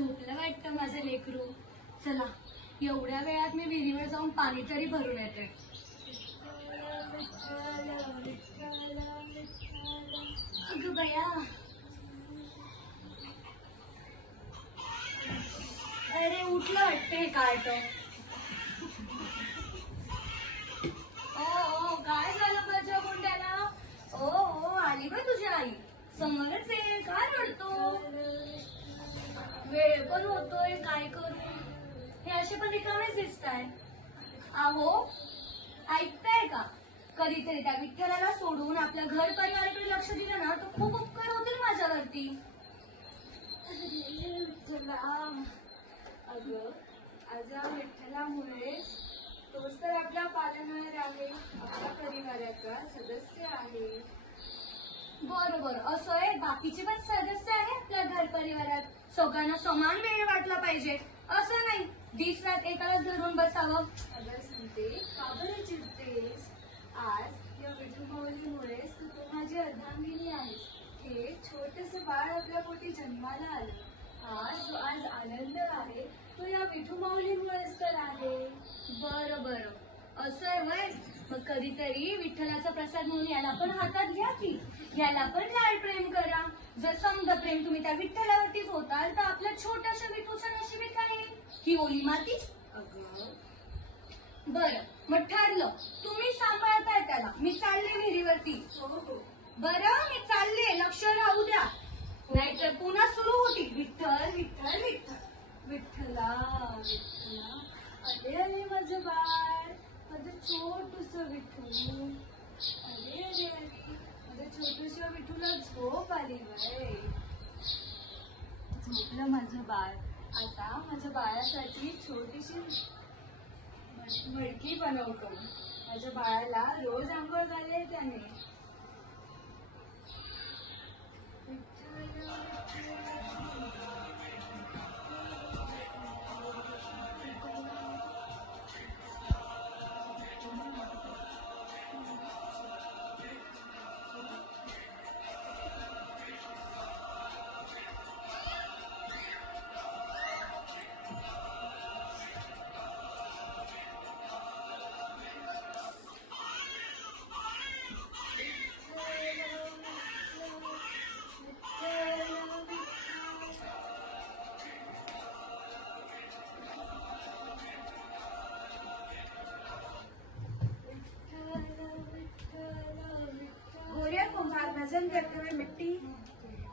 झोपलं वाटतं माझं लेकरू. चला एवढ्या वेळात मी विहिरीवर जाऊन पाणी तरी भरून येते. अगं बया, अरे उठलं वाटते काय तर. ओ काय झालं माझ्या गुंड्याला? ओ आली बा तुझी आई. समोरच आहे, काय रडतो? वेळ पण होतोय, काय करू? हे असे पण रिकामेच दिसताय. आहो ऐकताय का? कधीतरी त्या विठ्ठलाला सोडून आपल्या घर परिवाराकडे लक्ष दिलं ना तर खूप उपकार होतील माझ्यावरती. अगं आज या विठ्ठलामुळे तोच तर आपला पालनहार आहे, आपल्या परिवाराचा सदस्य आहे. बरोबर, असं आहे. बाकीचे पण सदस्य आहे आपल्या घर परिवारात. सगळ्यांना समान वेळ वाटला पाहिजे, असं नाही दिवसात एकालाच धरून बसावं. अगं सांगते, का बरं चिडतेस? आज या विठुमाऊलीमुळेच तू माझी अर्धांगिनी आहेस. हे छोटस बाळ आपल्या पोटी जन्माला आलं. आज आनंद आहे तो या विठुमाऊलीमुळेच तर आहे. बरं बरं, असं आहे वय. मग कधीतरी विठ्ठलाचा प्रसाद म्हणून याला पण हातात घ्या की. याला पण लाड प्रेम करा. जर समजा प्रेम तुम्ही त्या विठ्ठलावरतीच होताल तर आपल्या छोट्याशा विठूच्या नशिबी काय येईल? ही ओली मातीच. अगं बरं मग ठरलं, तुम्ही सांभाळताय त्याला. मी चालले विहिरीवरती. हो हो, बरं मी चालले, लक्ष राहू द्या, नाहीतर पुन्हा सुरू होती विठ्ठल विठ्ठल विठ्ठल. विठ्ठला विठ्ठला, अरे अरे माझं बाळ, माझं छोटूस विठू. अरे अरे अरे, माझं छोटूस विठूला झोप आली बाय. झोपलं माझं बाळ. आता माझ्या बाळासाठी छोटीशी मडकी बनवतो. माझ्या बाळाला रोज आंघोळ घाले त्याने. गोरिया कुम्हार भजन करते हुए मिट्टी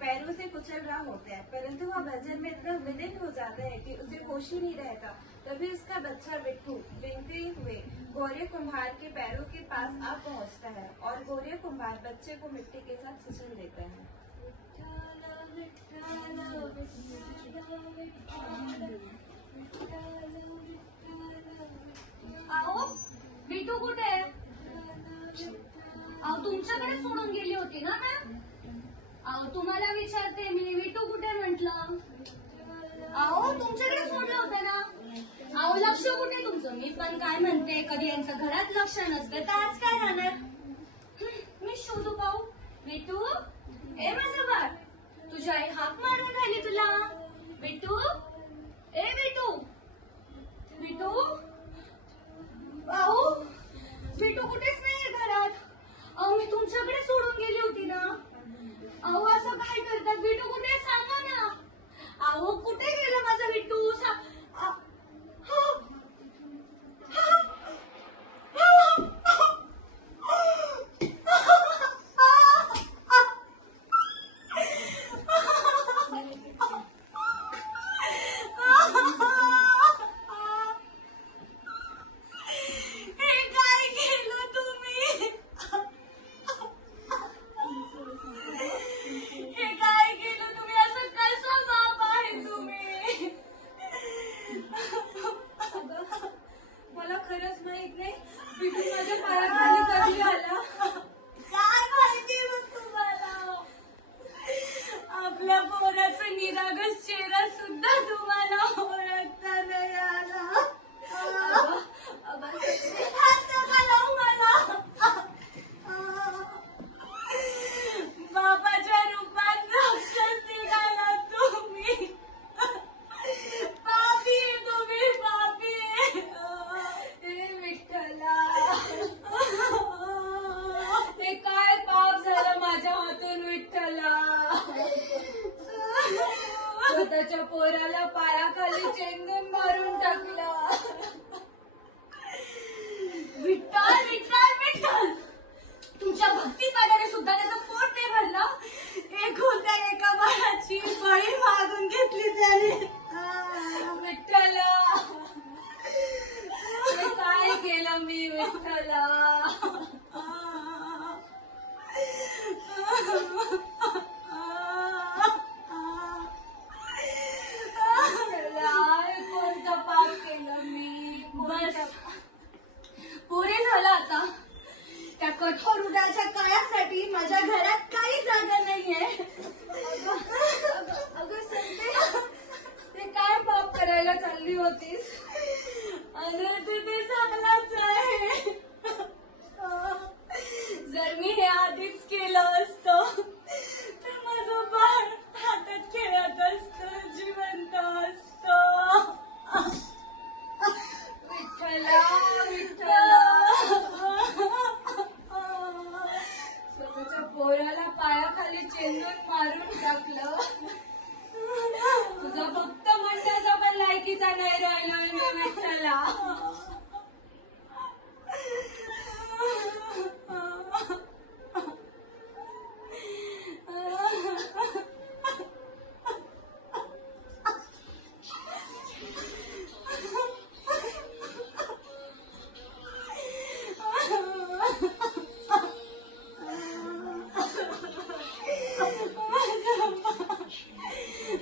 पैरों से कुचल रहा होता है, परंतु वह भजन में इतना विलीन हो जाता है कि उसे होश ही नहीं रहता। तभी उसका बच्चा बिट्टू रेंगते हुए गोरिया कुम्हार के पैरों के पास आ पहुंचता है और गोरिया कुम्हार बच्चे को मिट्टी के साथ कुचल देता है। अहो बिटू कुठे आहे? अहो तुमच्याकडे सोडून गेली होती ना मॅम. अहो तुम्हाला विचारते मी, विटू कुठे म्हंटल? अहो तुमच्याकडे सोडलं होतं ना. अहो लक्ष कुठे तुमचं? मी पण काय म्हणते, कधी यांचं घरात लक्ष नसतं तर आज काय राहणार? मी शोधू पाहू. विटू, ए माझं बाळ, तुझी आई हाक मारून राहिली तुला. विटू, ए विटू, विटू. अहो विटू कुठेच नाहीये घरात. अहो मी तुमच्याकडे सोडून गेली होती ना. अहो असं काय करतात? विटू कुठे सांगा ना. अहो कुठे गेलं माझं विटू? हे काय केलं तुम्ही? असं कसं बाप आहे तुम्ही? स्वतःच्या पोराला पायाखाली चेंगून मारून टाकलं. विठ्ठल विठ्ठल विठ्ठल, तुमच्या भक्तिपणाने सुद्धा त्याचं पोट नाही भरलं. एकुलत्या एका बाळाची बळी मागून घेतली त्याने. विठ्ठला, हे काय केलं मी विठ्ठला? विठ्ठला, कोणतं पाप केलं मी? बस पुरे झालं आता. त्या कठोर हृदयाच्या काळासाठी माझ्या घरात काही जागा नाहीये. अगं संते, ते काय पाप करायला चालली होतीस? अनर्थ ते झालाच आहे. जर मी हे आधीच केलं असतं तर माझं बाळ हातात खेळत असतं, जिवंत असतं. विठ्ठला, विठ्ठला, स्वतःच्या पोराला पायाखाली चेंगून मारून टाकलं. तुझा भक्त म्हणण्याचा पण लायकीचा नाही राहिलोय मी विठ्ठला.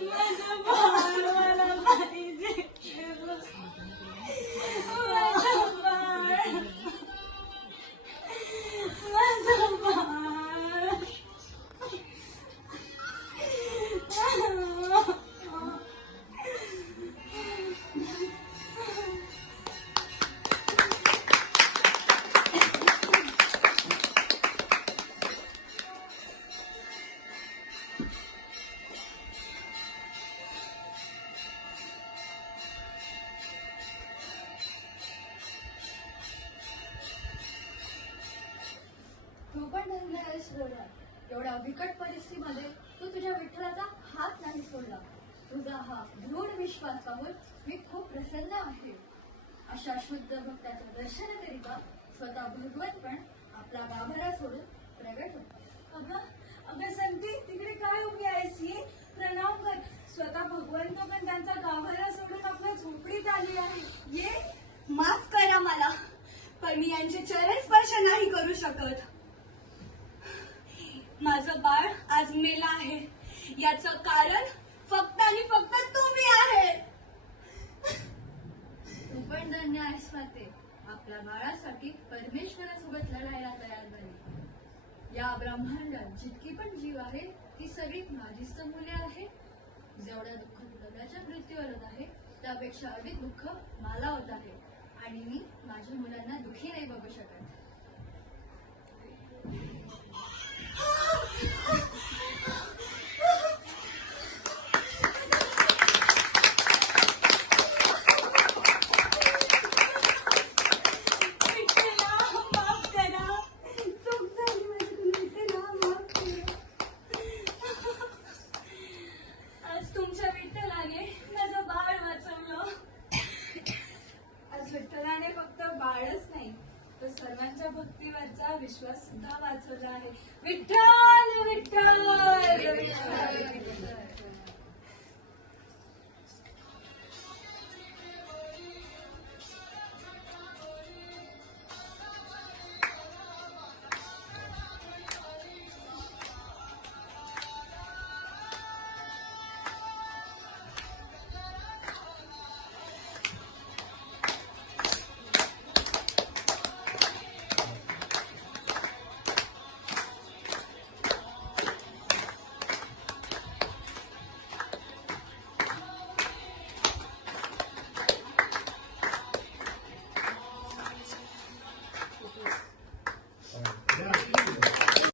माझं बाळ मला पाहिजे. माझं बाळ, माझं बाळ. तू पण धन्य आहेस रोडा. एवढ्या बिकट परिस्थितीमध्ये तू तुझ्या विठ्ठलाचा हात नाही सोडला. तुझा हा दृढ विश्वास पाहून मी खूप प्रसन्न आहे. अशा शुद्ध भक्ताच्या दर्शनाकरिता स्वतः भगवंत पण आपला गाभारा सोडून प्रगट होता. अगं संती, तिकडे काय उभी आहेस? ये प्रणाम कर. स्वतः भगवंत पण त्यांचा गाभारा सोडून आपल्या झोपडीत आली आहे. ये. माफ करा मला, पण मी यांचे चरण स्पर्श नाही करू शकत. माझं बाळ आज मेलं आहे, याचं कारण फक्त आणि फक्त तुम्ही आहे. तू पण धन्य आहेस माते. आपल्या बाळासाठी परमेश्वरासोबत लढायला तयार झाली. या ब्रह्मांडात जितकी पण जीव आहे ती सगळी माझीच तर मुले आहे. जेवढं दुःख तुला मृत्यू होत आहे त्यापेक्षा अधिक दुःख मला होत आहे आणि मी माझ्या मुलांना दुःखी नाही बघू शकत. माफ करा, चूक झाली माझ्याकडून. विठ्ठला, माफ करा. आज तुमच्या विठ्ठलाने माझं बाळ वाचवलं. आज विठ्ठलाने फक्त बाळच नाही तर सर्वांच्या भक्तीवरचा विश्वास सुद्धा वाचवला आहे. विठ्ठल विठ्ठल विठ्ठल.